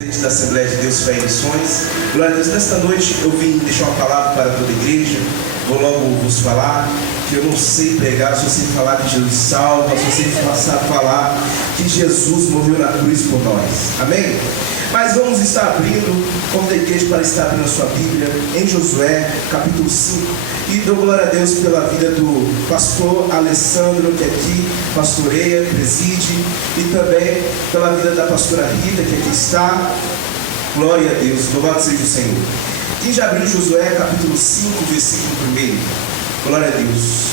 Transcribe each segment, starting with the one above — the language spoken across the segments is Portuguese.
Da Assembleia de Deus Fé e Missões. Glória a Deus, nesta noite eu vim deixar uma palavra para toda a igreja. Vou logo vos falar que eu não sei pregar, só sei falar que Jesus salva, só sei passar a falar que Jesus morreu na cruz por nós. Amém? Mas vamos estar abrindo, como da igreja, para estar abrindo a sua Bíblia em Josué, capítulo 5. E dou glória a Deus pela vida do pastor Alessandro, que aqui pastoreia, preside, e também pela vida da pastora Rita, que aqui está. Glória a Deus, louvado seja o Senhor. Quem já abriu Josué, capítulo 5, versículo 1? Glória a Deus.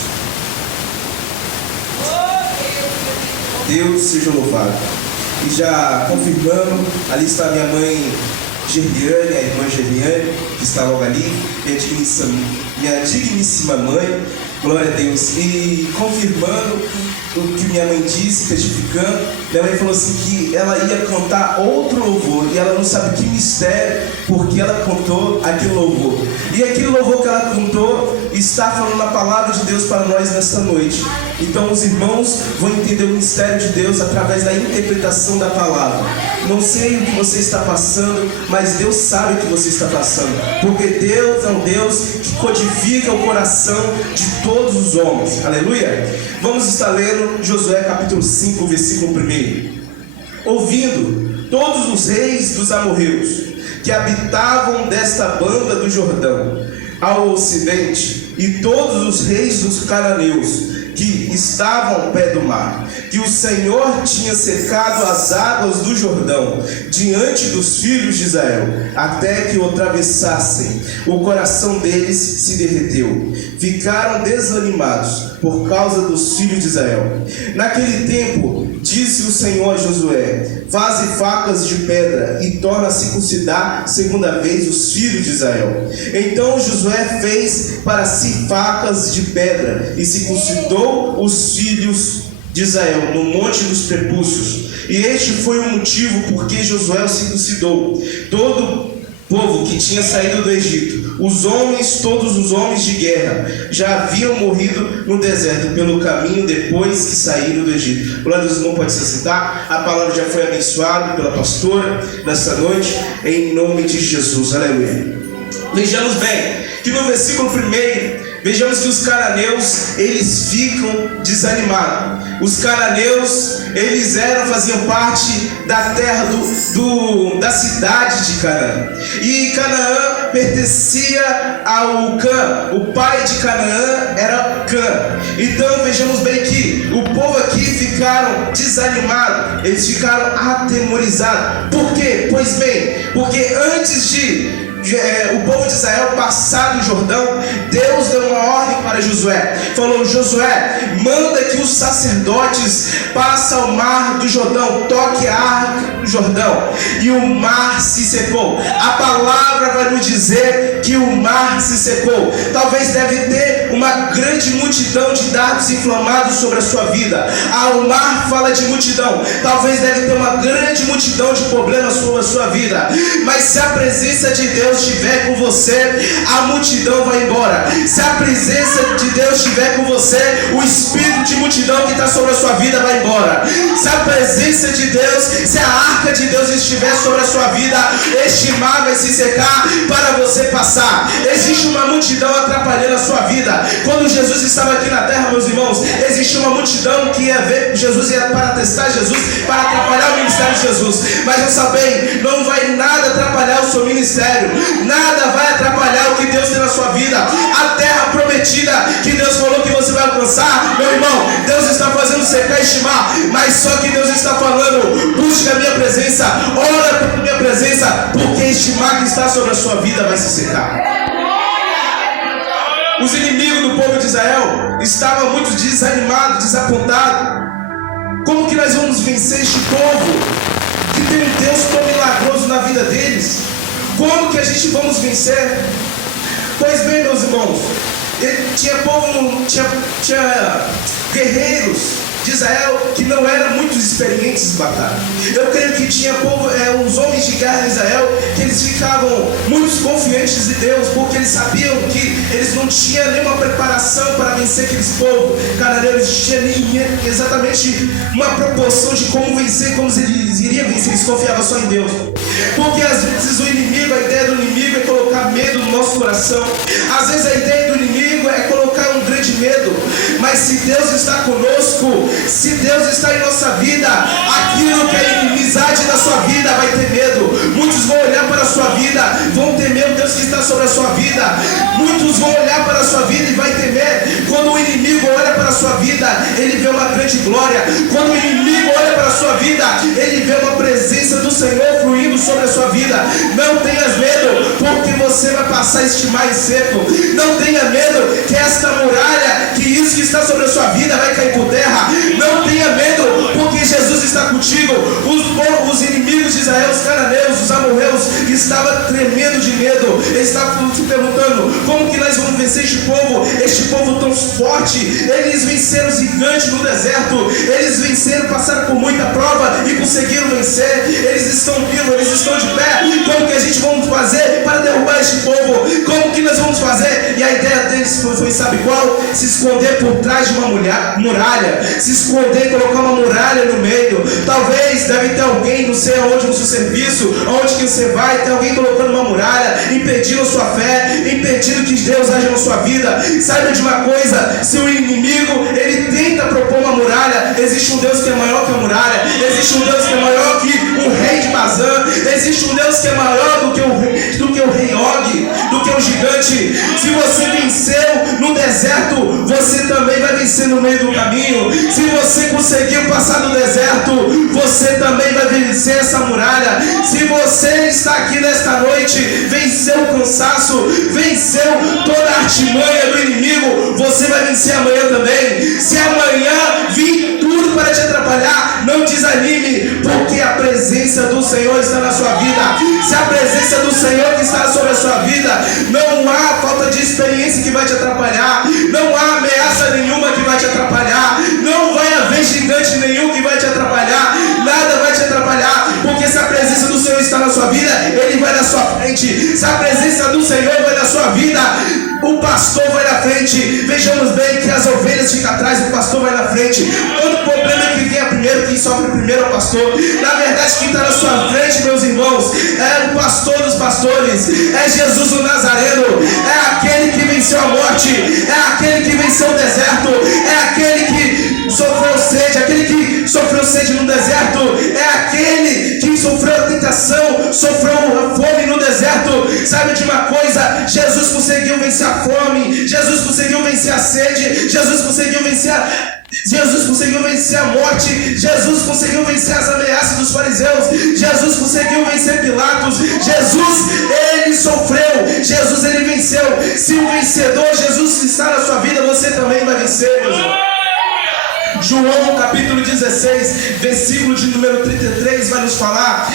Deus seja louvado. E já confirmando, ali está minha mãe Gerliane, a irmã Gerliane, que está logo ali, minha digníssima mãe, glória a Deus. E confirmando o que minha mãe disse, testificando, minha mãe falou assim que ela ia cantar outro louvor, e ela não sabe que mistério, porque ela cantou aquele louvor. E aquele louvor que ela cantou está falando a palavra de Deus para nós nesta noite. Então os irmãos vão entender o mistério de Deus através da interpretação da palavra. Não sei o que você está passando, mas Deus sabe o que você está passando, porque Deus é um Deus que codifica o coração de todos os homens. Aleluia! Vamos estar lendo Josué capítulo 5, versículo 1. Ouvindo todos os reis dos amorreus que habitavam desta banda do Jordão ao ocidente, e todos os reis dos cananeus que estavam ao pé do mar, que o Senhor tinha secado as águas do Jordão diante dos filhos de Israel, até que o atravessassem. O coração deles se derreteu, ficaram desanimados por causa dos filhos de Israel. Naquele tempo disse o Senhor a Josué: faze facas de pedra e torna a circuncidar segunda vez os filhos de Israel. Então Josué fez para si facas de pedra e circuncidou os filhos de Israel no monte dos prepúcios. E este foi o motivo porque Josué o circuncidou todo o povo que tinha saído do Egito. Todos os homens de guerra já haviam morrido no deserto pelo caminho depois que saíram do Egito. Glória a Deus, irmão, pode se assentar. A palavra já foi abençoada pela pastora nesta noite, em nome de Jesus. Aleluia. Vejamos bem que no versículo 1, vejamos que os cananeus, eles ficam desanimados. Os cananeus, eles faziam parte da terra da cidade de Canaã. E Canaã pertencia ao Cã. O pai de Canaã era Cã. Então vejamos bem que o povo aqui ficaram desanimados. Eles ficaram atemorizados. Por quê? Pois bem, porque antes de o povo de Israel passar do Jordão, Deus deu uma ordem para Josué. Falou: Josué, manda que os sacerdotes passem ao mar do Jordão, toque a arca do Jordão. E o mar se secou. A palavra vai nos dizer que o mar se secou. Talvez deve ter uma grande multidão de dardos inflamados sobre a sua vida. O mar fala de multidão. Talvez deve ter uma grande multidão de problemas sobre a sua vida. Mas se a presença de Deus estiver com você, a multidão vai embora. Se a presença de Deus estiver com você, o espírito de multidão que está sobre a sua vida vai embora. Se a presença de Deus, se a arca de Deus estiver sobre a sua vida, este mar vai se secar para você passar. Existe uma multidão atrapalhando a sua vida. Quando Jesus estava aqui na terra, meus irmãos, existia uma multidão que ia ver Jesus, ia para testar Jesus, para atrapalhar o ministério de Jesus. Mas eu sabem, não vai nada atrapalhar o seu ministério. Nada vai atrapalhar o que Deus tem na sua vida. A terra prometida que Deus falou que você vai alcançar, meu irmão, Deus está fazendo secar este mar. Mas só que Deus está falando: busque a minha presença, ora por minha presença, porque este mar que está sobre a sua vida vai se secar. Os inimigos do povo de Israel estavam muito desanimados, desapontados. Como que nós vamos vencer este povo que tem um Deus tão milagroso na vida deles? Como que a gente vamos vencer? Pois bem, meus irmãos, tinha guerreiros de Israel que não eram muito experientes em batalha. Eu creio que tinha os homens de guerra de Israel que eles ficavam muito confiantes de Deus, porque eles sabiam que eles não tinham nenhuma preparação para vencer aqueles povos cananeus. Eles tinham exatamente uma proporção de como vencer, como eles iriam vencer. Eles confiavam só em Deus. Porque às vezes o inimigo, a ideia do inimigo é colocar medo no nosso coração. Às vezes a ideia do inimigo é colocar um grande medo. Mas se Deus está conosco, se Deus está em nossa vida, aquilo que é inimizade da sua vida vai ter medo. Muitos vão olhar para a sua vida, vão temer o Deus que está sobre a sua vida. Muitos vão olhar para a sua vida e vai temer. Quando o inimigo olha para a sua vida, ele vê uma grande glória. Quando o inimigo olha para a sua vida, ele vê uma presença do Senhor fluindo sobre a sua vida. Não tenhas medo, porque você vai passar este mar seco. Não tenha medo que esta muralha, que isso que está sobre a sua vida vai cair por terra. Não tenha medo, porque Jesus está contigo. Os inimigos de Israel, os cananeus, os amorreus, estavam tremendo de medo. Eles estavam se perguntando: como que nós vamos vencer este povo tão forte? Eles venceram os gigantes no deserto. Eles venceram, passaram por muita prova e conseguiram vencer. Eles estão vivos, eles estão de pé. Como que a gente vamos fazer para derrubar este povo? Como que nós vamos fazer? E a ideia deles foi sabe qual? Se esconder por trás de uma muralha. Se esconder e colocar uma muralha no meio. Talvez deve ter alguém, não sei aonde, no seu serviço, aonde que você vai, tem alguém colocando uma muralha, impedindo a sua fé, impedindo que Deus haja na sua vida. Saiba de uma coisa: se o inimigo ele tenta propor uma muralha, existe um Deus que é maior que a muralha. Existe um Deus que é maior que o rei de Bazã. Existe um Deus que é maior do que o rei Og, do que o gigante. Se você venceu no deserto, você também vai vencer no meio do caminho. Se você conseguiu passar no deserto, você também vai vencer essa muralha. Se você está aqui nesta noite, venceu o cansaço, venceu toda a artimanha do inimigo, você vai vencer amanhã também. Se amanhã vir tudo para te atrapalhar, não desanime, porque a presença do Senhor está na sua vida. Se a presença do Senhor que está sobre a sua vida, não há falta de experiência que vai te atrapalhar, não há ameaça nenhuma que vai te atrapalhar, não vai haver gigante nenhum que vai te atrapalhar, nada vai te atrapalhar, porque se a presença do Senhor está na sua vida, Ele vai na sua frente. Se a presença do Senhor vai na sua vida, o pastor vai na frente. Vejamos bem que as ovelhas ficam atrás, o pastor vai na frente. Todo problema é que vem primeiro, quem sofre primeiro é o pastor. Na verdade, quem está na sua frente, meus irmãos, é o pastor dos pastores, é Jesus o Nazareno, é aquele que venceu a morte, é aquele que venceu o deserto, é aquele que sofreu sede, aquele que sofreu sede no deserto, é aquele que sofreu a tentação, sofreu a fome no deserto. Sabe de uma coisa? Jesus conseguiu vencer a fome, Jesus conseguiu vencer a sede, Jesus conseguiu vencer a morte, Jesus conseguiu vencer as ameaças dos fariseus, Jesus conseguiu vencer Pilatos, Jesus, ele sofreu, Jesus, ele venceu. Se o vencedor Jesus está na sua vida, você também vai vencer, meus irmãos. João capítulo 16, versículo de número 33 vai nos falar: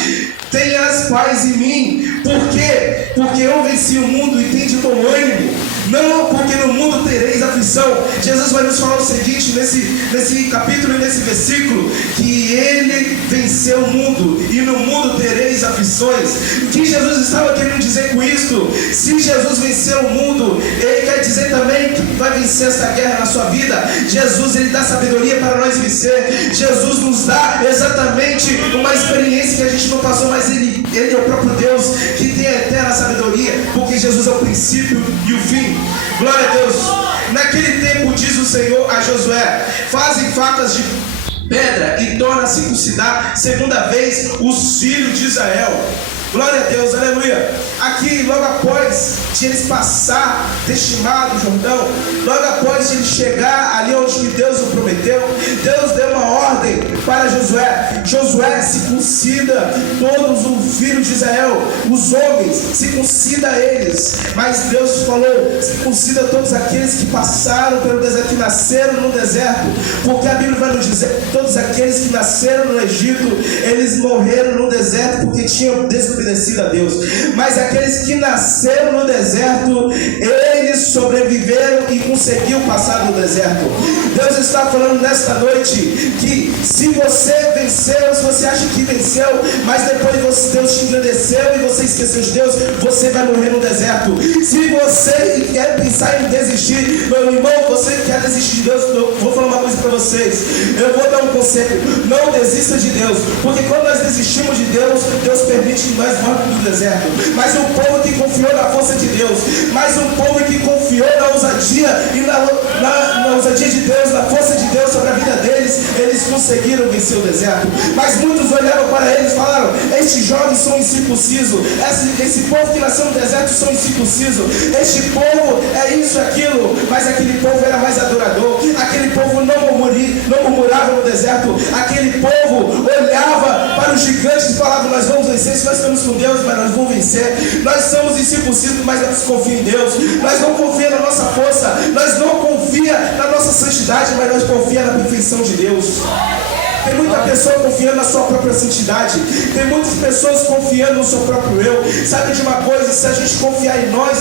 tenhas paz em mim. Por quê? Porque eu venci o mundo e tende bom ânimo. Não, porque no mundo tereis aflição. Jesus vai nos falar o seguinte nesse capítulo e nesse versículo: que ele venceu o mundo e no mundo tereis aflições. O que Jesus estava querendo dizer com isto? Se Jesus venceu o mundo, ele quer dizer também que vai vencer essa guerra na sua vida. Jesus, ele dá sabedoria para nós vencer. Jesus nos dá exatamente uma experiência que a gente não passou, mas ele é o próprio Deus que tem a eterna sabedoria, porque Jesus é o princípio e o fim. Glória a Deus. Naquele tempo diz o Senhor a Josué: faze facas de pedra e torna a circuncidar segunda vez os filhos de Israel. Glória a Deus, aleluia. Aqui, logo após de eles passar deste mar do Jordão, logo após de eles chegar ali onde Deus o prometeu, Deus deu uma ordem para Josué: Josué, circuncida todos os filhos de Israel, os homens, circuncida eles. Mas Deus falou: circuncida todos aqueles que passaram pelo deserto, que nasceram no deserto, porque a Bíblia vai nos dizer que todos aqueles que nasceram no Egito, eles morreram no deserto porque tinham desobedecido a Deus. Mas aqueles que nasceram no deserto, eles eles sobreviveram e conseguiu passar no deserto. Deus está falando nesta noite que se você venceu, se você acha que venceu, mas depois Deus te engrandeceu e você esqueceu de Deus, você vai morrer no deserto. Se você quer pensar em desistir, meu irmão, você quer desistir de Deus, eu vou falar uma coisa para vocês. Eu vou dar um conselho: não desista de Deus, porque quando nós desistimos de Deus, Deus permite que nós morramos no deserto. Mas um povo que confiou na força de Deus, mas um povo que confiou na ousadia e na ousadia de Deus, na força de Deus sobre a vida deles, eles conseguiram vencer o deserto. Mas muitos olharam para eles e falaram: estes jovens são incircuncisos, esse povo que nasceu no deserto são incircuncisos, este povo é isso, aquilo. Mas aquele povo era mais adorador, aquele povo não murmurava no deserto, aquele povo olhava para os gigantes e falava: nós vamos vencer, se nós estamos com Deus, mas nós vamos vencer. Nós somos incircuncisos, mas nós confiamos em Deus. Nós não confiamos na nossa força, nós não confiamos na nossa santidade, mas nós confiamos na perfeição de Deus. Tem muita pessoa confiando na sua própria santidade. Tem muitas pessoas confiando no seu próprio eu. Sabe de uma coisa? Se a gente confiar em nós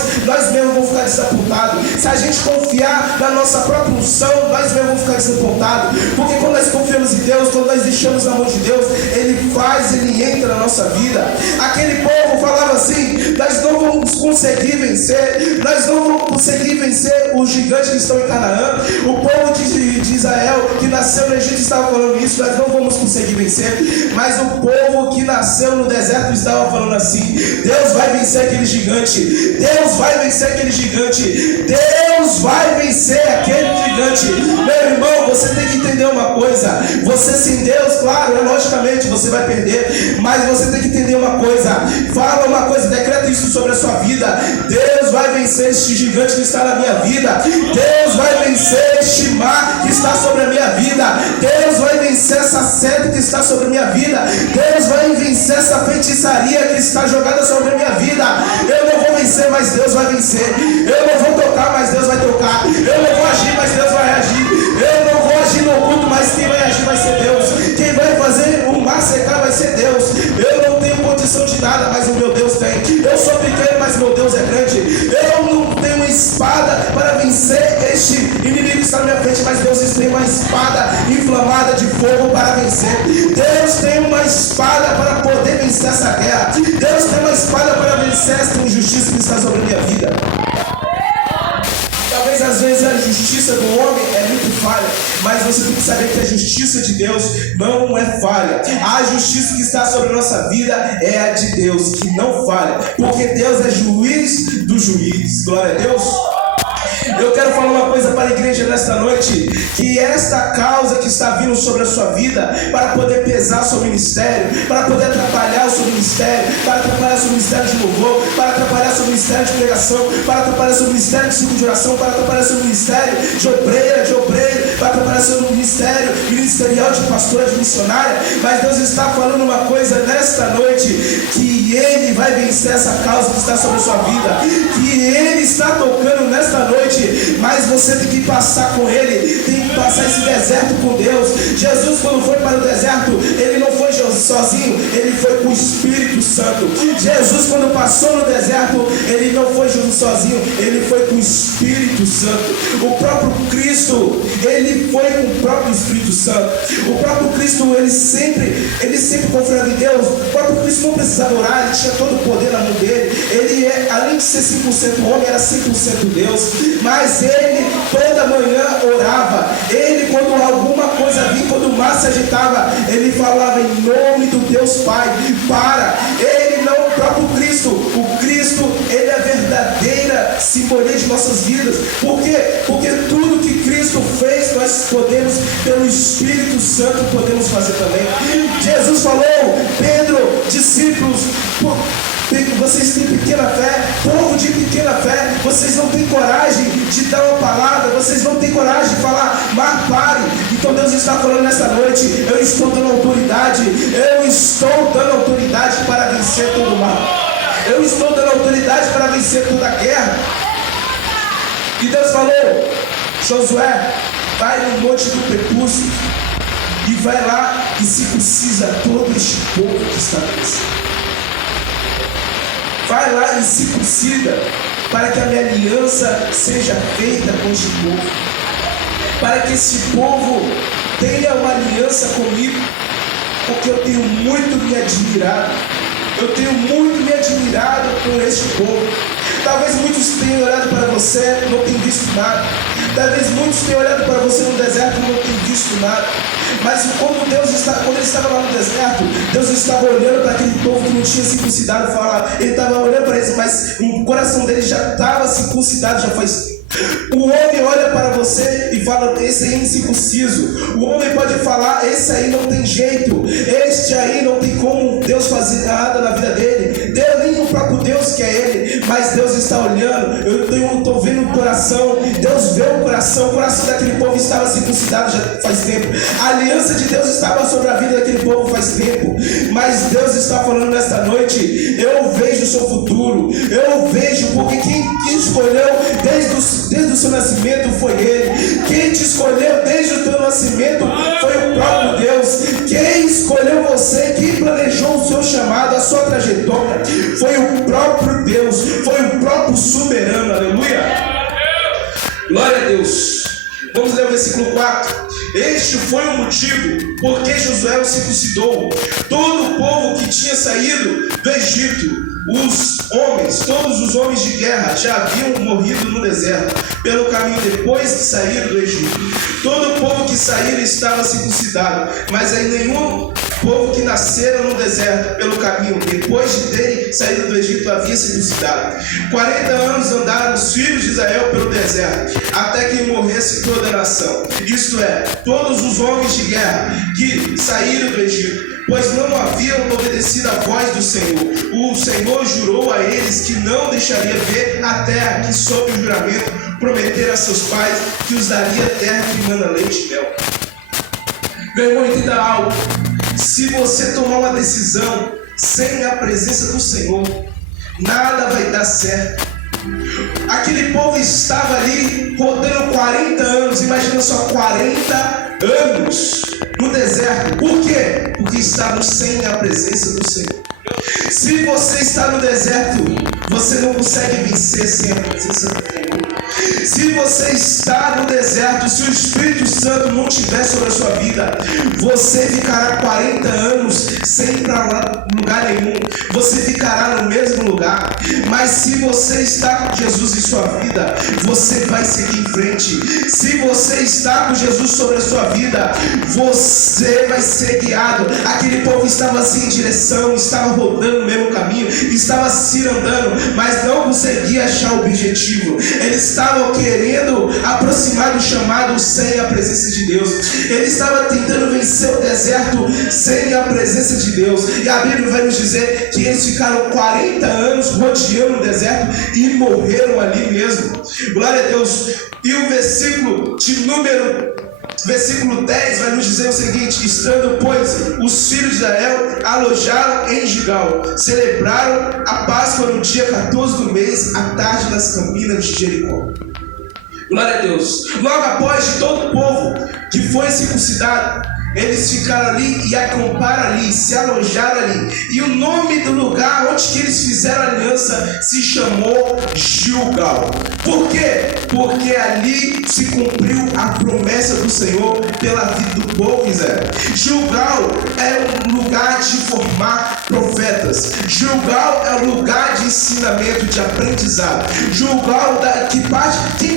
mesmos vamos ficar desapontados. Se a gente confiar na nossa própria unção, nós mesmos vamos ficar desapontados. Porque quando nós confiamos em Deus, quando nós deixamos na mão de Deus, Ele entra na nossa vida. Aquele povo falava assim: nós não vamos conseguir vencer, nós não vamos conseguir vencer os gigantes que estão em Canaã. O povo de Israel que nasceu no Egito estava falando isso: nós não vamos conseguir vencer. Mas o povo que nasceu no deserto estava falando assim: Deus vai vencer aquele gigante, Deus vai vencer aquele gigante, Deus vai vencer aquele gigante. Meu irmão, você tem que entender uma coisa: você sem Deus, claro, logicamente você vai perder, mas você tem que entender uma coisa. Fala uma coisa, decreta isso sobre a sua vida: Deus vai vencer este gigante que está na minha vida, Deus vai vencer este mar que está sobre a minha vida, Deus vai vencer essa seta que está sobre a minha vida, Deus vai vencer essa feitiçaria que está jogada sobre a minha vida. Eu não vou vencer, mas Deus vai vencer. Eu não vou tocar, mas Deus vai tocar. Eu não vou agir, mas Deus vai agir. Eu não vou agir no culto, mas quem vai agir vai ser Deus. Quem vai fazer o mar secar vai ser Deus. Eu não tenho condição de nada, mas o meu Deus tem. Eu sou pequeno, mas meu Deus é grande. Eu não tenho uma espada para vencer este inimigo que está na minha frente, mas Deus tem uma espada inflamada de fogo para vencer. Deus tem uma espada para poder vencer essa guerra. Deus tem uma espada para vencer esta injustiça que está sobre a minha vida. Talvez às vezes a justiça do homem é muito falha, mas você tem que saber que a justiça de Deus não é falha. A justiça que está sobre a nossa vida é a de Deus, que não falha, porque Deus é juiz dos juízes. Glória a Deus. Eu quero falar uma coisa para a igreja nesta noite: que esta causa que está vindo sobre a sua vida, para poder pesar o seu ministério, para poder atrapalhar o seu ministério, para atrapalhar o seu ministério de louvor, para atrapalhar o seu ministério de pregação, para atrapalhar o seu ministério de ciclo de oração, para atrapalhar o seu ministério de obreiro, para atrapalhar o seu ministério ministerial de pastora, de missionária. Mas Deus está falando uma coisa nesta noite: que Ele vai vencer essa causa que está sobre a sua vida, que Ele está tocando nesta noite. Mas você tem que passar com Ele, tem que passar esse deserto com Deus. Jesus, quando foi para o deserto, Ele não foi sozinho, Ele foi com o Espírito Santo. Jesus, quando passou no deserto, Ele não foi sozinho, Ele foi com o Espírito Santo. O próprio Cristo, Ele foi com o próprio Espírito Santo. O próprio Cristo, ele sempre confiava em Deus. O próprio Cristo não precisava orar, Ele tinha todo o poder na mão dele. Ele, além de ser 100% homem, era 100% Deus. Mas Ele toda manhã orava. Ele, quando alguma coisa vinha, quando o mar se agitava, Ele falava: em nome do Deus Pai, para. Ele não, o próprio Cristo, o Cristo, Ele é a verdadeira simbologia de nossas vidas. Por quê? Porque tudo que Cristo fez, nós podemos, pelo Espírito Santo, podemos fazer também. Jesus falou: Pedro, discípulos, vocês têm pequena fé, povo de pequena fé, vocês não têm coragem de dar uma palavra, vocês não têm coragem de falar: mar, pare. Então Deus está falando nessa noite: eu estou dando autoridade para vencer todo o mal, eu estou dando autoridade para vencer toda a guerra. E Deus falou: Josué, vai no monte do prepúcio e vai lá e circuncisa todo este povo que está nesse. Vai lá e circuncida para que a minha aliança seja feita com este povo, para que esse povo tenha uma aliança comigo, porque eu tenho muito me admirado, por este povo. Talvez muitos tenham olhado para você e não tenham visto nada. Talvez muitos tenham olhado para você no deserto e não tenham visto nada. Mas quando ele estava lá no deserto, Deus estava olhando para aquele povo que não tinha circuncidado. Ele estava olhando para eles, mas o coração dele já estava circuncidado, já faz tempo. O homem olha para você e fala: esse aí é incircunciso. O homem pode falar: esse aí não tem jeito, este aí não tem como Deus fazer nada na vida dele. Nem o próprio Deus que é ele. Mas Deus está olhando. Eu estou vendo o coração. Deus vê o coração daquele povo estava circuncidado já faz tempo. A aliança de Deus estava sobre a vida daquele povo faz tempo. Mas Deus está falando nesta noite: eu vejo o seu futuro, eu vejo, porque quem escolheu desde o seu nascimento foi Ele. Quem te escolheu desde o teu nascimento foi o próprio Deus. Quem escolheu você, quem planejou o seu chamado, a sua trajetória, foi o próprio Deus, foi o próprio soberano. Aleluia! Glória a Deus. Vamos ler o versículo 4. Este foi o motivo porque Josué o circuncidou. Todo o povo que tinha saído do Egito, todos os homens de guerra já haviam morrido no deserto, pelo caminho depois que saíram do Egito. Todo o povo que saíram estava circuncidado, mas aí nenhum povo que nascera no deserto, pelo caminho depois de terem saído do Egito, havia circuncidado. 40 anos andaram os filhos de Israel pelo deserto, até que morresse toda a nação, isto é, todos os homens de guerra que saíram do Egito, pois não haviam obedecido à voz do Senhor. O Senhor jurou a eles que não deixaria ver a terra que, sob o juramento, prometera a seus pais que os daria terra que manda leite e mel. Meu irmão, entenda algo. Se você tomar uma decisão sem a presença do Senhor, nada vai dar certo. Aquele povo estava ali rodando 40 anos, imagina só, 40 anos no deserto. Por quê? Porque estavam sem a presença do Senhor. Se você está no deserto, você não consegue vencer sem a presença do Senhor. Se você está no deserto, se o Espírito Santo não estiver sobre a sua vida, você ficará 40 anos sem ir para lugar nenhum. Você ficará no mesmo lugar. Mas se você está com Jesus em sua vida, você vai seguir em frente. Se você está com Jesus sobre a sua vida, você vai ser guiado. Aquele povo estava sem direção, estava rodando no mesmo caminho, estava se andando, mas não conseguia achar o objetivo. Eles estavam querendo aproximar do chamado sem a presença de Deus. Ele estava tentando vencer o deserto sem a presença de Deus. E a Bíblia vai nos dizer que eles ficaram 40 anos rodeando o deserto e morreram ali mesmo. Glória a Deus. E o versículo 10 vai nos dizer o seguinte: estando, pois, os filhos de Israel alojaram em Gilgal, celebraram a Páscoa no dia 14 do mês, à tarde, nas campinas de Jericó. Glória a Deus. Logo após de todo o povo que foi circuncidado, eles ficaram ali e acamparam ali, se alojaram ali. E o nome do lugar onde que eles fizeram a aliança se chamou Gilgal. Por quê? Porque ali se cumpriu a promessa do Senhor pela vida do povo Israel. Gilgal é um lugar de formar profetas. Gilgal é um lugar de ensinamento, de aprendizado. Gilgal, quem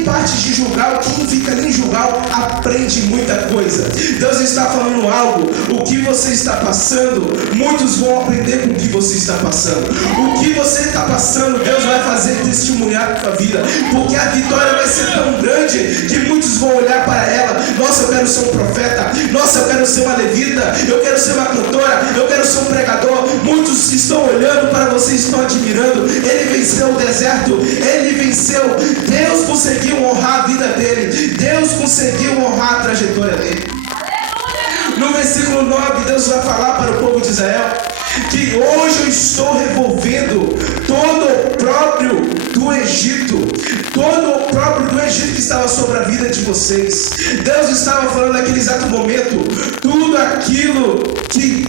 parte de Gilgal, quem fica ali em Gilgal, aprende muita coisa. Deus está falando algo. O que você está passando, muitos vão aprender com o que você está passando. O que você está passando, Deus vai fazer testemunhar a tua vida, porque a vitória vai ser tão grande que muitos vão olhar para ela. Nossa, eu quero ser um profeta. Nossa, eu quero ser uma levita. Eu quero ser uma cantora. Eu quero ser um pregador. Muitos estão olhando para você, estão admirando. Ele venceu o deserto. Ele venceu. Deus conseguiu honrar a vida dele. Deus conseguiu honrar a trajetória dele. No versículo 9, Deus vai falar para o povo de Israel que hoje eu estou revolvendo todo o opróbrio do Egito, que estava sobre a vida de vocês. Deus estava falando naquele exato momento: tudo aquilo que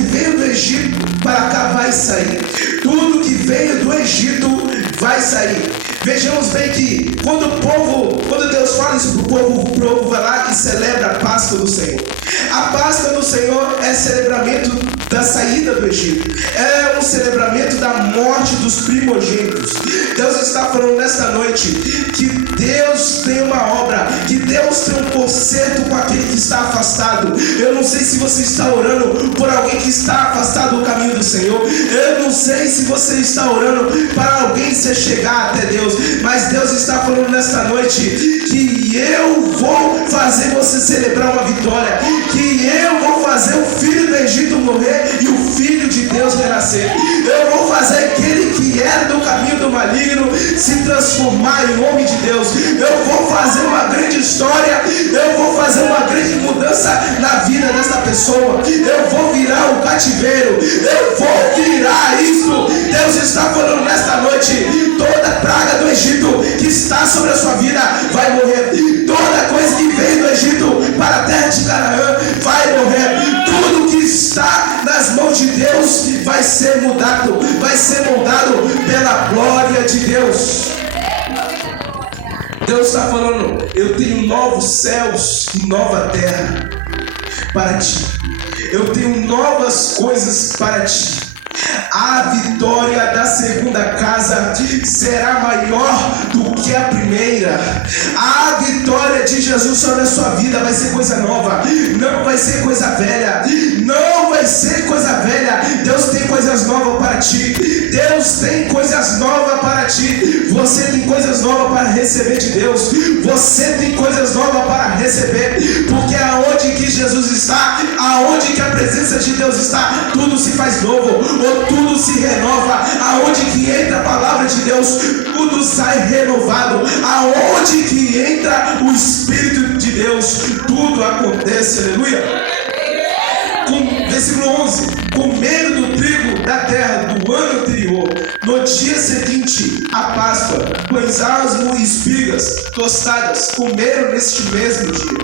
veio do Egito para cá vai sair. Tudo que veio do Egito vai sair. Vejamos bem que quando Deus fala isso para o povo vai lá e celebra a Páscoa do Senhor. A Páscoa do Senhor é celebramento da saída do Egito, é um celebramento da morte dos primogênitos. Deus está falando nesta noite que Deus tem uma obra, que Deus tem um conserto com aquele que está afastado. Eu não sei se você está orando por alguém que está afastado do caminho do Senhor. Eu não sei se você está orando para alguém se chegar até Deus, mas Deus está falando nesta noite que eu vou fazer você celebrar uma vitória, que eu vou fazer o filho do Egito morrer e o filho de Deus renascer. Eu vou fazer aquele que era do caminho do maligno se transformar em homem de Deus. Eu vou fazer uma grande história, eu vou fazer uma grande mudança na vida dessa pessoa. Eu vou virar o cativeiro, eu vou virar isso. Deus está falando nesta noite: toda praga do Egito que está sobre a sua vida vai morrer. Toda coisa que veio do Egito para a terra de Canaã vai morrer. Tudo que está nas mãos de Deus vai ser mudado, vai ser moldado pela glória de Deus. Deus está falando: eu tenho novos céus e nova terra para ti. Eu tenho novas coisas para ti. A vitória da segunda casa será maior do que a primeira. A vitória de Jesus sobre a sua vida vai ser coisa nova, não vai ser coisa velha. Não vai ser coisa velha. Deus tem coisas novas para ti. Deus tem coisas novas para ti. Você tem coisas novas para receber de Deus. Você tem coisas novas para receber, porque aonde que Jesus está, aonde que a presença de Deus está, tudo se faz novo, ou tudo se renova. Aonde que entra a palavra de Deus, tudo sai renovado. Aonde que entra o Espírito de Deus, tudo acontece. Aleluia. Versículo 11: comeram do trigo da terra do ano anterior, no dia seguinte à Páscoa, pães asmos e espigas tostadas, comeram neste mesmo dia.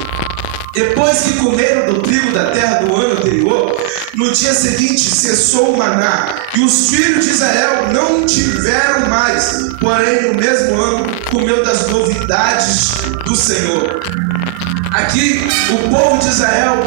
Depois que comeram do trigo da terra do ano anterior, no dia seguinte cessou o maná, e os filhos de Israel não tiveram mais, porém no mesmo ano comeu das novidades do Senhor. Aqui o povo de Israel,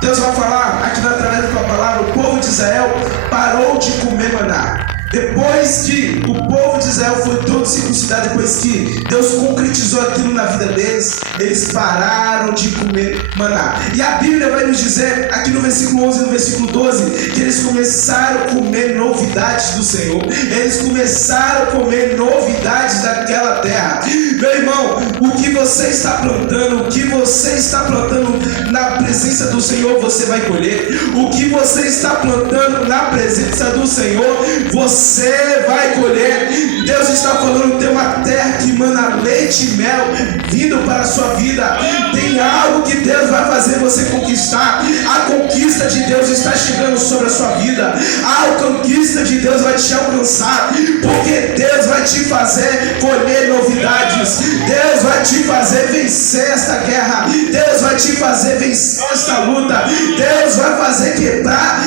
Deus vai falar aqui através da tua palavra, o povo de Israel parou de comer maná. Depois que o povo de Israel foi todo circuncidado, depois que Deus concretizou aquilo na vida deles, eles pararam de comer maná. E a Bíblia vai nos dizer, aqui no versículo 11 e no versículo 12, que eles começaram a comer novidades do Senhor. Eles começaram a comer novidades daquela terra. Meu irmão, o que você está plantando, o que você está plantando na presença do Senhor, você vai colher. O que você está plantando na presença do Senhor, você vai colher. Deus está falando: tem uma terra que emana leite e mel vindo para a sua vida. Tem algo que Deus vai fazer você conquistar. A conquista de Deus está chegando sobre a sua vida. A conquista de Deus vai te alcançar, porque Deus vai te fazer colher novidades. Deus vai te fazer vencer esta guerra. Deus vai te fazer vencer esta luta. Deus vai fazer quebrar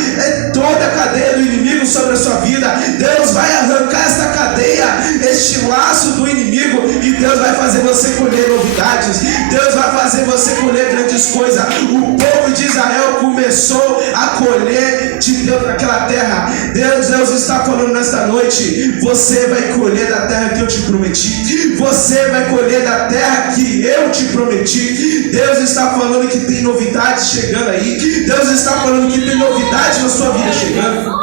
toda a cadeia do inimigo sobre a sua vida. Deus vai arrancar esta cadeia, este laço do inimigo, e Deus vai fazer você colher novidades. Deus vai fazer você colher grandes coisas. O povo de Israel começou a colher de Deus naquela terra. Deus está falando nesta noite: você vai colher da terra que eu te prometi. Você vai colher da terra que eu te prometi. Deus está falando que tem novidades chegando aí. Deus está falando que tem novidade na sua vida chegando.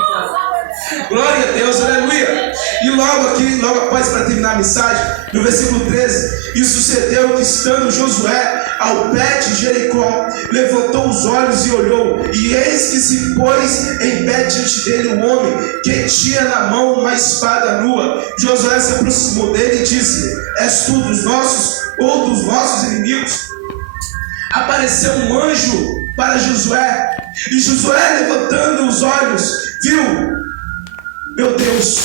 Glória a Deus, aleluia. E logo após, para terminar a mensagem, no versículo 13: e sucedeu que, estando Josué ao pé de Jericó, levantou os olhos e olhou, e eis que se pôs em pé diante dele um homem que tinha na mão uma espada nua. Josué se aproximou dele e disse: és tu dos nossos ou dos nossos inimigos? Apareceu um anjo para Josué, e Josué, levantando os olhos, viu, meu Deus,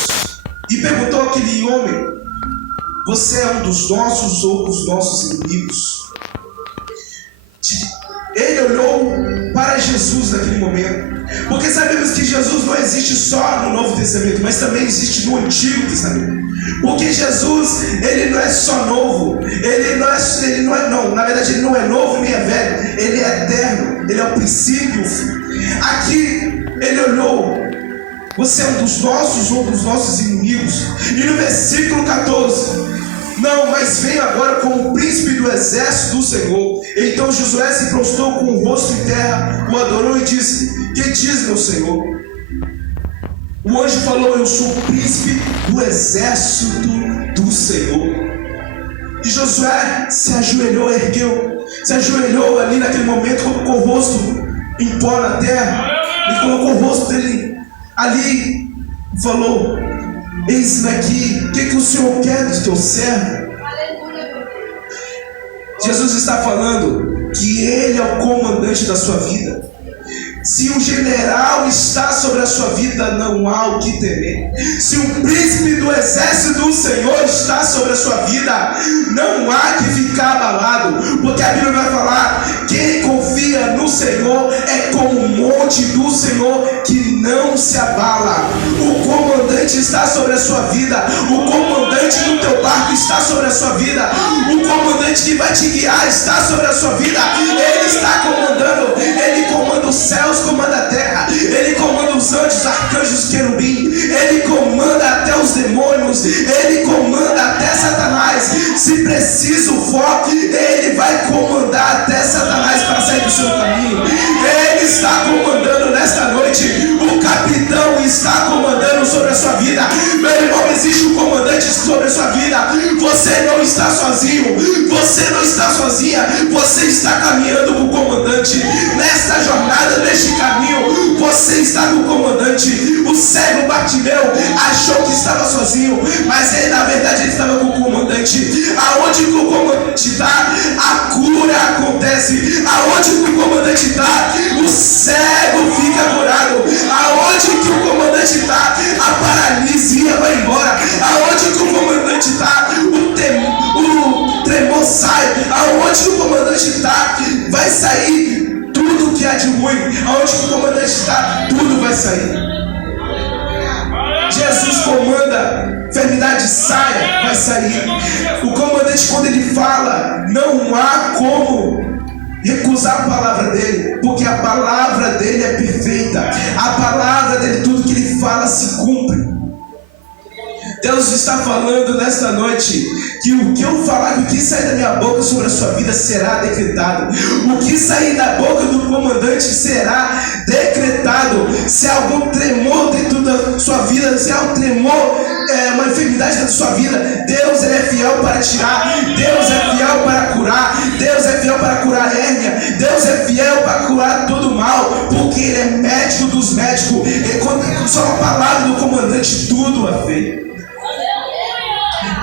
e perguntou àquele homem: você é um dos nossos ou dos nossos inimigos? Ele olhou para Jesus naquele momento, Porque sabemos que Jesus não existe só no Novo Testamento, mas também existe no Antigo Testamento. Porque Jesus, ele não é só novo, na verdade ele não é novo nem é velho, ele é eterno, ele é o princípio e o fim. Aqui ele olhou: você é um dos nossos inimigos. E no versículo 14: não, mas venho agora como o príncipe do exército do Senhor. Então Josué se prostrou com o rosto em terra, o adorou e disse: que diz meu Senhor? O anjo falou: eu sou o príncipe do exército do Senhor. E Josué se ajoelhou, se ajoelhou ali naquele momento, colocou o rosto em pó na terra, e colocou o rosto dele ali e falou: eis-me aqui, o que o Senhor quer do teu servo? Jesus está falando que ele é o comandante da sua vida. Se o general está sobre a sua vida, não há o que temer. Se o príncipe do exército do Senhor está sobre a sua vida, não há que ficar abalado. Porque a Bíblia vai falar: quem confia no Senhor é como o monte do Senhor que não se abala. O comandante está sobre a sua vida. O comandante do teu barco está sobre a sua vida. O comandante que vai te guiar está sobre a sua vida. Ele está comandando. Ele comanda os céus, comanda a terra. Ele comanda os anjos, arcanjos, querubim. Ele comanda até os demônios. Ele comanda até Satanás. Se preciso for, ele vai comandar até Satanás para sair do seu caminho. Ele está comandando nesta noite. O capitão está comandando sobre a sua vida. Meu irmão, existe um comandante sobre a sua vida. Você não está sozinho. Você não está sozinha. Você está caminhando com o comandante. Nesta jornada, neste caminho, você está com o comandante. O cego Bartimeu achou que estava sozinho, mas ele, na verdade, ele estava com o comandante. Aonde que o comandante está, a cura acontece. Aonde que o comandante está, o cego fica curado. Aonde que o comandante está, a paralisia vai embora. Aonde que o comandante está, o tremor sai. Aonde que o comandante está, vai sair tudo que há de ruim. Aonde que o comandante está, tudo vai sair. Jesus comanda, enfermidade saia, vai sair. O comandante, quando ele fala, não há como recusar a palavra dele, porque a palavra dele é perfeita. A palavra dele, tudo que ele fala se cumpre. Deus está falando nesta noite que o que eu falar, o que sair da minha boca sobre a sua vida será decretado. O que sair da boca do comandante será decretado. Se há algum tremor dentro da sua vida, se há um tremor, uma enfermidade dentro da sua vida, Deus é fiel para tirar. Deus é fiel para curar. Deus é fiel para curar a hérnia. Deus é fiel para curar todo o mal, porque Ele é médico dos médicos. E quando só a palavra do comandante, tudo é feito.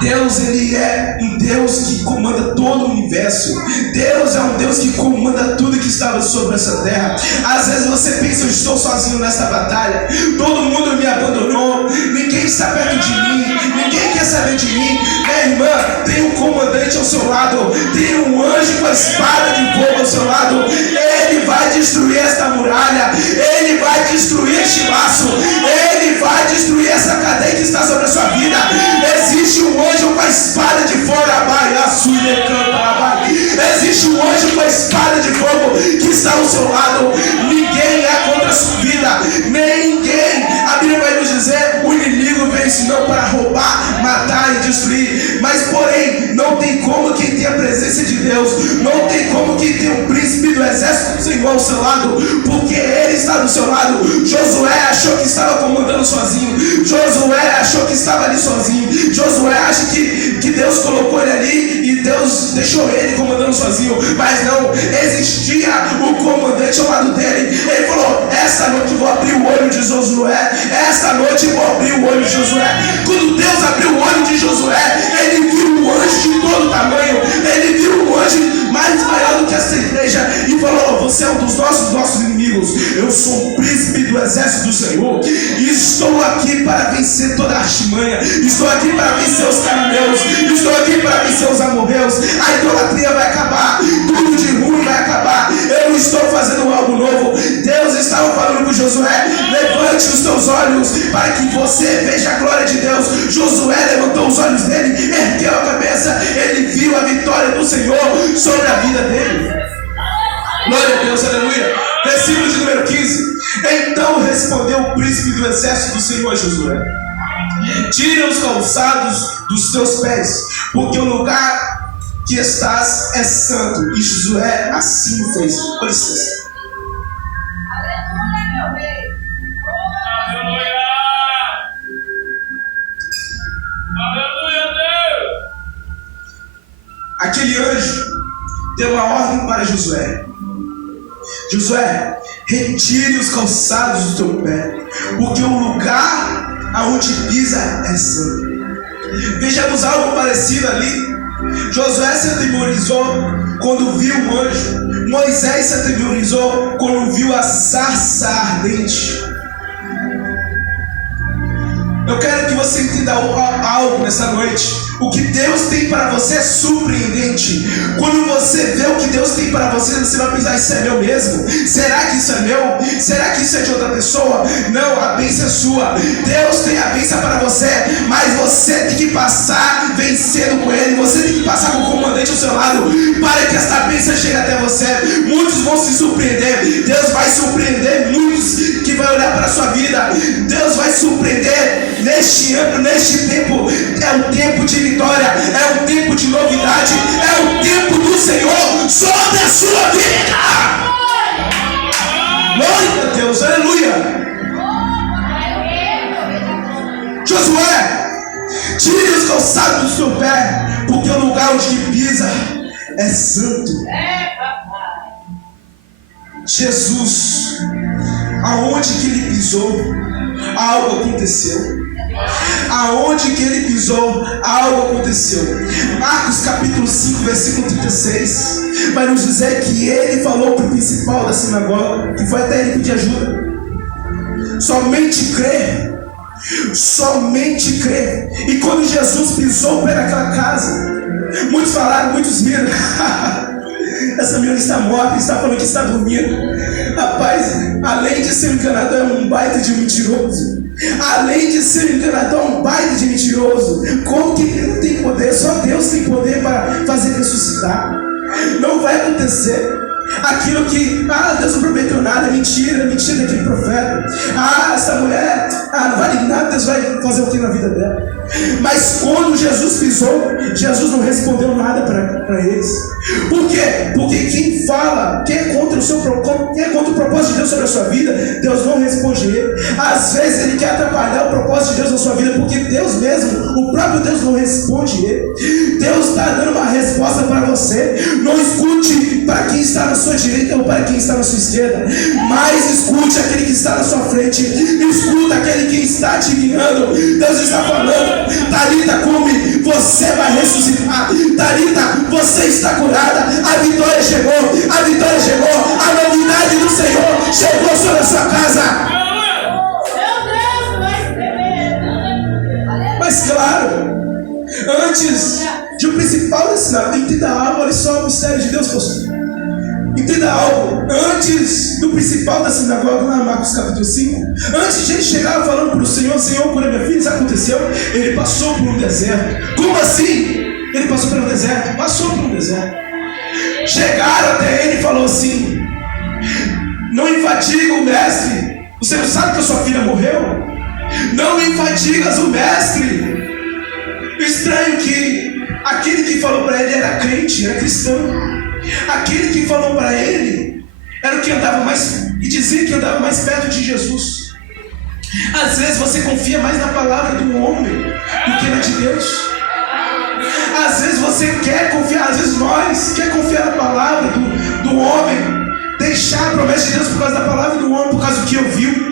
Deus, Ele é um Deus que comanda todo o universo. Deus é um Deus que comanda tudo que estava sobre essa terra. Às vezes você pensa: eu estou sozinho nesta batalha, todo mundo me abandonou, ninguém está perto de mim, ninguém quer saber de mim. Minha irmã, tem um comandante ao seu lado, tem um anjo com a espada de fogo ao seu lado. Ele vai destruir esta muralha, Ele vai destruir este laço, Ele vai destruir essa cadeia que está sobre a sua vida. Existe um anjo com a espada de fogo, existe um anjo com a espada de fogo que está ao seu lado. Ninguém é contra a sua vida, ninguém. A Bíblia vai nos dizer: o inimigo vem senão para roubar, matar e destruir. Mas porém, não tem como quem tem a presença de Deus, não tem como quem tem um príncipe do exército do Senhor ao seu lado, porque Ele está do seu lado. Josué achou que estava comandando sozinho. Josué achou que estava ali sozinho. Josué acha que Deus colocou ele ali e Deus deixou ele comandando sozinho. Mas não, existia o comandante ao lado dele. Ele falou: esta noite eu vou abrir o olho de Josué. Esta noite eu vou abrir o olho de Josué. Quando Deus abriu o olho de Josué, ele viu um anjo de todo tamanho. Ele viu um anjo mais maior do que essa igreja e falou: você é um dos nossos inimigos. inimigos. Eu sou um príncipe do exército do Senhor. E estou aqui para vencer toda a artimanha. Estou aqui para vencer os cananeus. Estou aqui para vencer os amorreus. A idolatria vai acabar. Tudo de ruim vai acabar. Eu estou fazendo algo novo. Deus estava falando com Josué: levante os teus olhos para que você veja a glória de Deus. Josué levantou os olhos dele, ergueu a cabeça, ele viu a vitória do Senhor sobre a vida dele. Glória a Deus, aleluia. Versículo de número 15. Então respondeu o príncipe do exército do Senhor a Josué: tira os calçados dos teus pés, porque o lugar que estás é santo. E Josué assim fez. Com licença. Aquele anjo deu uma ordem para Josué: Josué, retire os calçados do teu pé, porque o lugar aonde pisa é santo. Vejamos algo parecido ali. Josué se atemorizou quando viu o anjo. Moisés se atemorizou quando viu a sarça ardente. Eu quero que você entenda algo nessa noite. O que Deus tem para você é surpreendente. Quando você vê o que Deus tem para você, você vai pensar: isso é meu mesmo? Será que isso é meu? Será que isso é de outra pessoa? Não, a bênção é sua. Deus tem a bênção para você, mas você tem que passar vencendo com Ele. Você tem que passar com o comandante ao seu lado para que esta bênção chegue até você. Muitos vão se surpreender. Deus vai surpreender muitos que vai olhar para a sua vida. Deus vai surpreender neste ano, neste tempo. É um tempo de vitória, é um tempo de novidade, é o tempo do Senhor sobre a sua vida. Glória a Deus, aleluia. Josué, tire os calçados do seu pé, porque o lugar onde pisa é santo. Jesus, aonde que ele pisou, algo aconteceu. Aonde que ele pisou, algo aconteceu. Marcos capítulo 5, versículo 36 vai nos dizer que ele falou para o principal da sinagoga, que foi até ele pedir ajuda: somente crê, somente crê. E quando Jesus pisou pelaquela casa, muitos falaram, muitos riram: essa menina está morta, está falando que está dormindo. Rapaz, além de ser um enganador, é um baita de mentiroso. Além de ser enganador, um baita de mentiroso. Como que ele não tem poder? Só Deus tem poder para fazer ressuscitar. Não vai acontecer. Aquilo que, Deus não prometeu nada, é mentira daquele profeta. Essa mulher, não vale nada, Deus vai fazer o que na vida dela? Mas quando Jesus pisou, Jesus não respondeu nada para eles. Por quê? Porque quem fala, quem é contra o propósito de Deus sobre a sua vida, Deus não responde ele. Às vezes ele quer atrapalhar o propósito de Deus na sua vida, porque Deus mesmo, o próprio Deus, não responde ele. Deus está dando uma resposta para você. Não escute para quem está na sua direita ou para quem está na sua esquerda, mas escute aquele que está na sua frente. Escuta aquele que está te guiando. Deus está falando: Talita, come, você vai ressuscitar. Talita, você está curada. A vitória chegou, a vitória chegou. A novidade do Senhor chegou sobre a sua casa. Mas claro, antes de o principal da sinagoga, entenda algo, olha só o mistério de Deus, pastor. Entenda algo, antes do principal da sinagoga, lá em Marcos capítulo 5, antes de ele chegar falando para o Senhor: Senhor, cura minha filha, isso aconteceu. Ele passou por um deserto. Como assim? Ele passou por um deserto? Passou por um deserto. Chegaram até ele e falou assim: não infatiga o mestre. Você não sabe que a sua filha morreu? Não infatigas o mestre. Estranho que aquele que falou para ele era crente, era cristão. Aquele que falou para ele era o que andava mais, e dizia que andava mais perto de Jesus. Às vezes você confia mais na palavra do homem do que na de Deus. Às vezes você quer confiar, às vezes nós quer confiar na palavra do homem, deixar a promessa de Deus por causa da palavra do homem, por causa do que ouviu.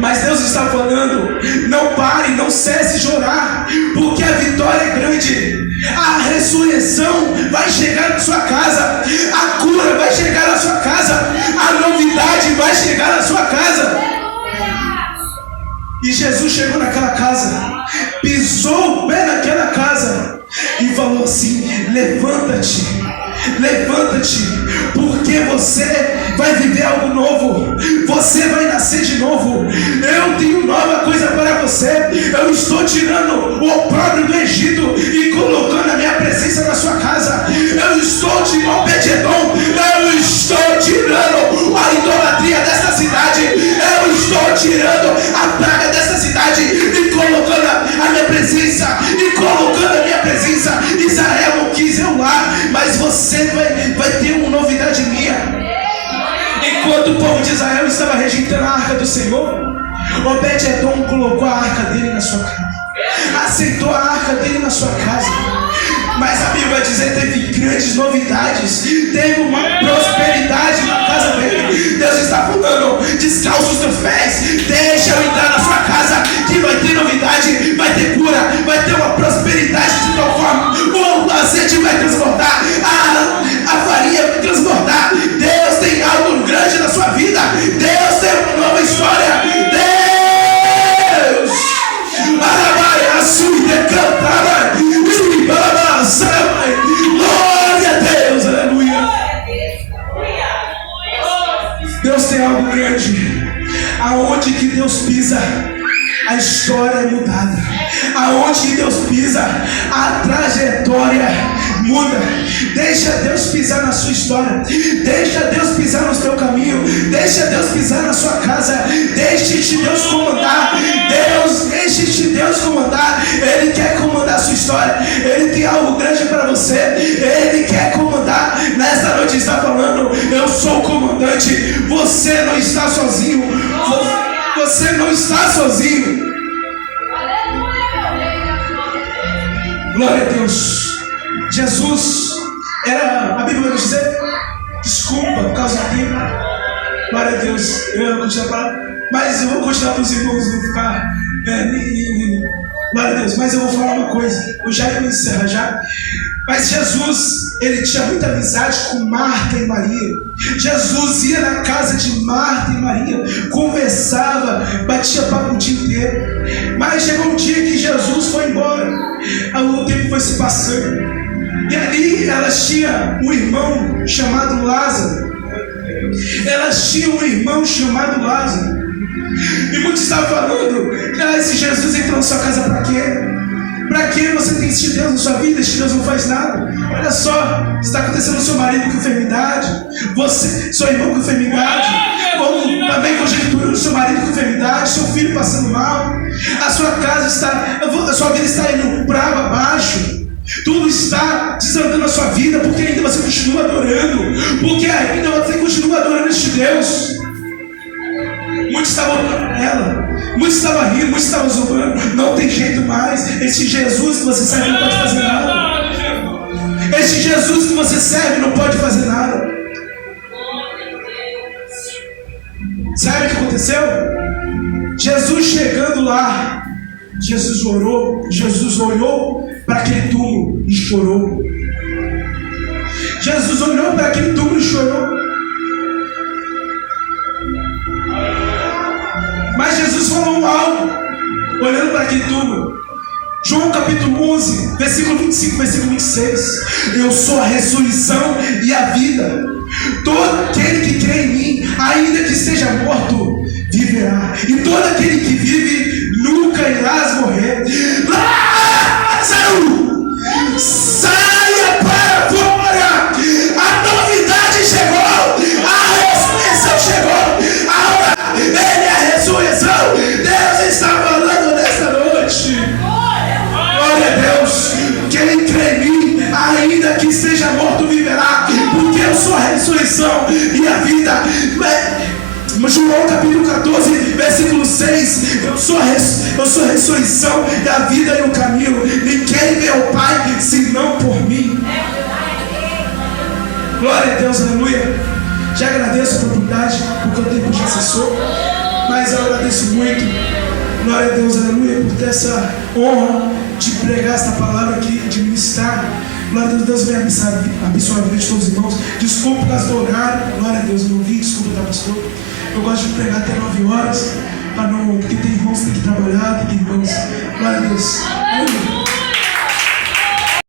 Mas Deus está falando: não pare, não cesse de orar, porque a vitória é grande. A ressurreição vai chegar na sua casa, a cura vai chegar na sua casa, a novidade vai chegar na sua casa. E Jesus chegou naquela casa, pisou o pé naquela casa e falou assim: levanta-te, levanta-te, porque você vai viver algo novo, você vai nascer de novo. Eu tenho nova coisa para você. Eu estou tirando o opróbrio do Egito e colocando a minha presença na sua casa. Eu estou tirando o Obed-Edom, eu estou tirando a idolatria desta cidade, eu estou tirando a praga desta cidade e colocando a minha presença, e colocando a minha presença. Israel não quis eu lá, mas você vai ter uma novidade minha. Enquanto o povo de Israel estava rejeitando a arca do Senhor, Obed-Edom colocou a arca dele na sua casa, aceitou a arca dele na sua casa. Mas a Bíblia vai dizer: teve grandes novidades, teve uma prosperidade na casa dele. Deus está falando: descalço os teus pés, deixa eu entrar na sua casa, que vai ter novidade, vai ter cura, vai ter uma prosperidade de tal forma, o azeite vai transbordar, a farinha vai transbordar. Deus tem algo grande na sua vida, Deus tem uma nova história. Deus, a sua cantada, glória a Deus, aleluia. Deus tem algo grande. Aonde que Deus pisa, a história é mudada. Aonde que Deus pisa, a trajetória muda. Deixa Deus pisar na sua história, deixa Deus pisar no seu caminho, deixa Deus pisar na sua casa, deixe-te Deus comandar. Deixe-te Deus comandar. Ele quer comandar a sua história, Ele tem algo grande para você, Ele quer comandar. Nesta noite está falando: eu sou o comandante, você não está sozinho, você não está sozinho. Glória a Deus. Jesus era, a Bíblia vai dizer, desculpa por causa do tempo. Glória a Deus. Eu vou continuar falando, mas eu vou continuar para os irmãos não ficar. Glória a Deus. Mas eu vou falar uma coisa, eu já ia encerrar já. Mas Jesus, ele tinha muita amizade com Marta e Maria. Jesus ia na casa de Marta e Maria, conversava, batia papo o dia inteiro. Mas chegou um dia que Jesus foi embora, o tempo foi se passando, e ali elas tinham um irmão chamado Lázaro. E muitos estavam falando: esse Jesus entrou na sua casa para quê? Para que você tem este Deus na sua vida? Este Deus não faz nada. Olha só, está acontecendo com seu marido com enfermidade, seu irmão com enfermidade, como também conjecturando seu marido com enfermidade, seu filho passando mal, a sua casa está, a sua vida está indo para água abaixo. Tudo está desandando na sua vida, porque ainda você continua adorando, porque ainda você continua adorando este Deus. Muitos estavam adorando ela, muitos estavam rindo, muitos estavam zoando. Não tem jeito mais. Esse Jesus que você serve não pode fazer nada. Esse Jesus que você serve não pode fazer nada. Sabe o que aconteceu? Jesus chegando lá, Jesus orou, Jesus olhou para aquele túmulo e chorou. Jesus olhou para aquele túmulo e chorou. Mas Jesus falou algo, olhando para aquele túmulo. João capítulo 11, versículo 25, versículo 26. Eu sou a ressurreição e a vida. Todo aquele que crê em mim, ainda que esteja morto, viverá. E todo aquele que vive, nunca irás morrer. Lázaro, saia para fora. A novidade chegou, a ressurreição chegou. A hora, ele é a ressurreição. Deus está falando nesta noite. Glória a Deus. Quem crê em mim, ainda que esteja morto, viverá. Porque eu sou a ressurreição e a vida. João capítulo 14, versículo 6. Eu sou a ressurreição e a vida e o caminho. Ninguém vê ao Pai senão por mim. Glória a Deus, aleluia. Já agradeço a oportunidade, porque o tempo já cessou. Mas eu agradeço muito, glória a Deus, aleluia, por ter essa honra de pregar esta palavra aqui, de ministrar. Glória a Deus, venha abençoar a vida de todos os irmãos. Desculpa por causa do horário, glória a Deus, eu não vi, desculpa. pastor. Eu gosto de pregar até 9 horas, para não, porque tem irmãos que têm que trabalhar, tem irmãos. Glória a Deus.